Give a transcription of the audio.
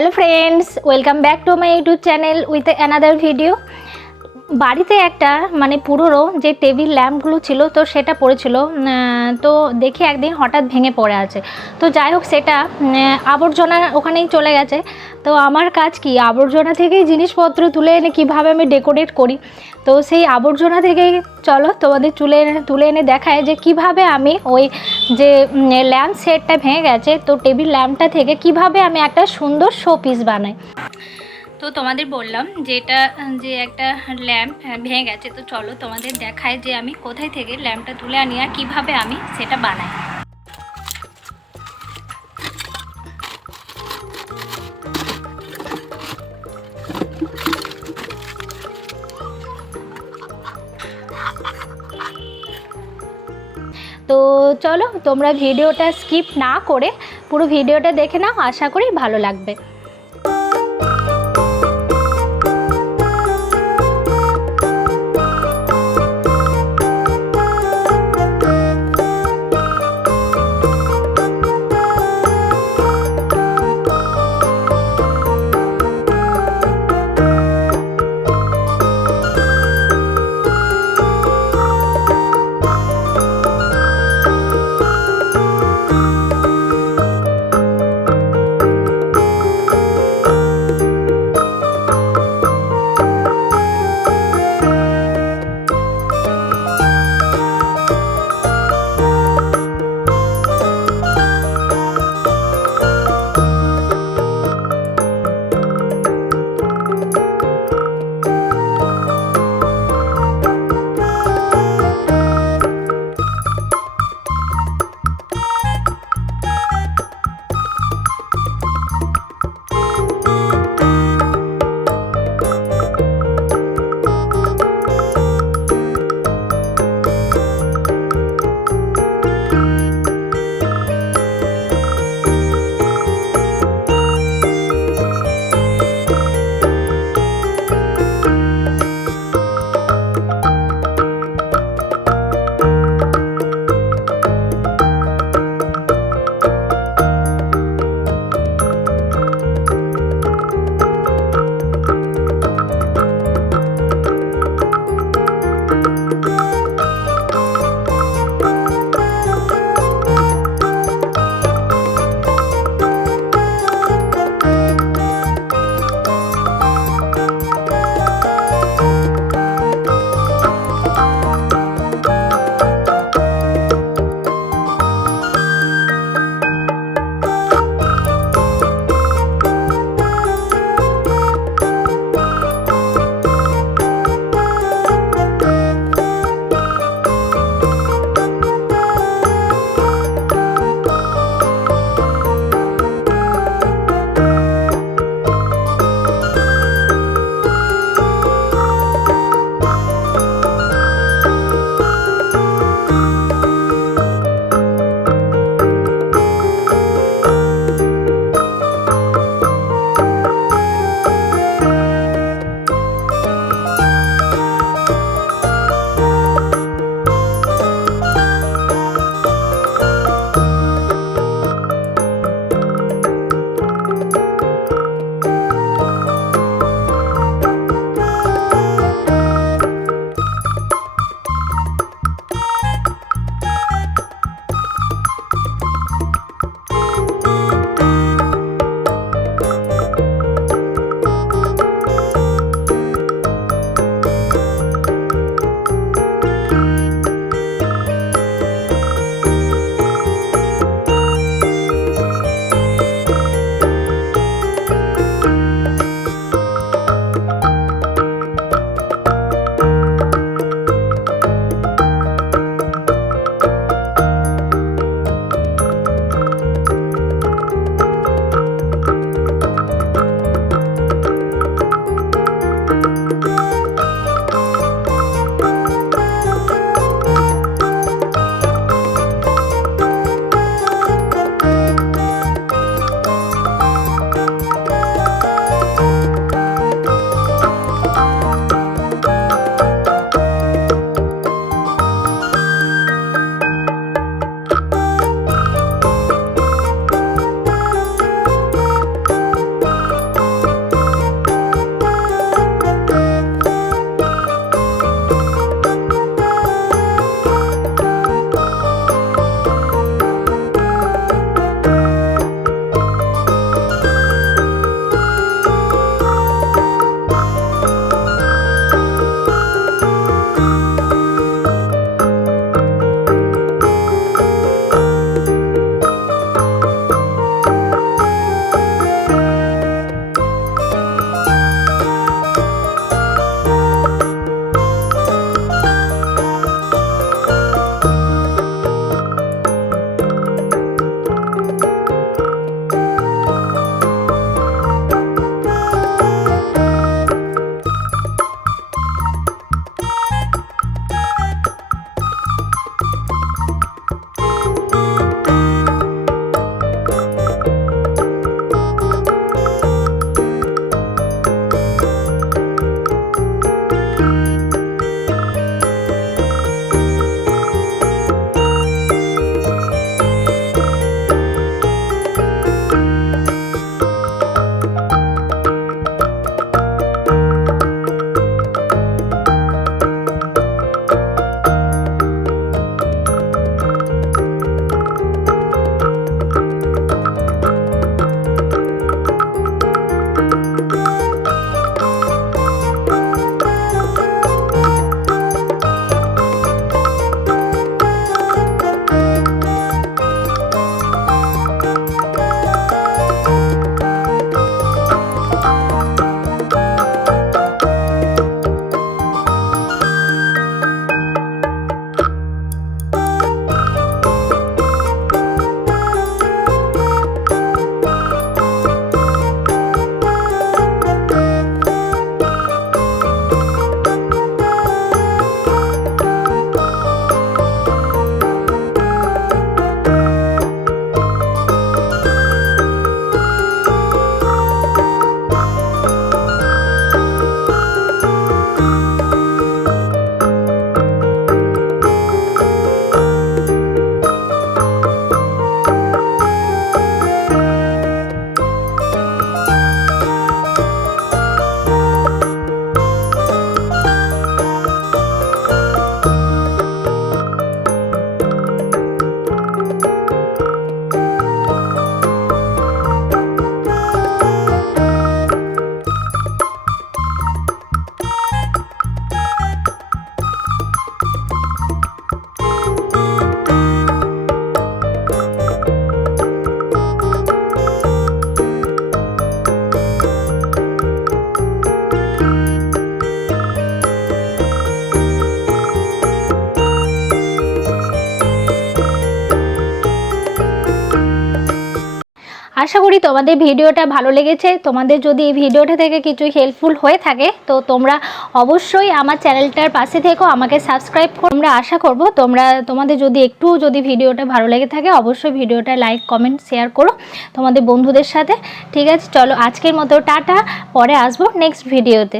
Hello friends, welcome back to my YouTube channel with another video. বাড়িতে একটা পুরনো যে টেবিল ল্যাম্পগুলো ছিল তো সেটা পড়েছিল, তো দেখি একদিন হঠাৎ ভেঙে পড়ে আছে। তো যাই হোক, সেটা আবর্জনা ওখানেই চলে গেছে। তো আমার কাজ কি, আবর্জনা থেকেই জিনিসপত্র তুলে এনে কীভাবে আমি ডেকোরেট করি। তো সেই আবর্জনা থেকেই চলো তোমাদের তুলে এনে দেখায় যে কিভাবে আমি ওই যে ল্যাম্প সেটটা ভেঙে গেছে, তো টেবিল ল্যাম্পটা থেকে কিভাবে আমি একটা সুন্দর শো পিস বানাই। তো তোমাদের বললাম যে এটা যে একটা ল্যাম্প ভেঙে গেছে, তো চলো তোমাদের দেখায় যে আমি কোথায় থেকে ল্যাম্পটা তুলে আনি আর কীভাবে আমি সেটা বানাই। তো চলো তোমরা ভিডিওটা স্কিপ না করে পুরো ভিডিওটা দেখে নাও, আশা করি ভালো লাগবে। আশা করি তোমাদের ভিডিওটা ভালো লেগেছে। তোমাদের যদি এই ভিডিওটা থেকে কিছু হেল্পফুল হয়ে থাকে তো তোমরা অবশ্যই আমার চ্যানেলটার পাশে থেকো, আমাকে সাবস্ক্রাইব করো। আমরা আশা করব তোমাদের যদি যদি ভিডিওটা ভালো লেগে থাকে অবশ্যই ভিডিওটা লাইক কমেন্ট শেয়ার করো তোমাদের বন্ধুদের সাথে। ঠিক আছে, চলো আজকের মতো টাটা, পরে আসবো নেক্সট ভিডিওতে।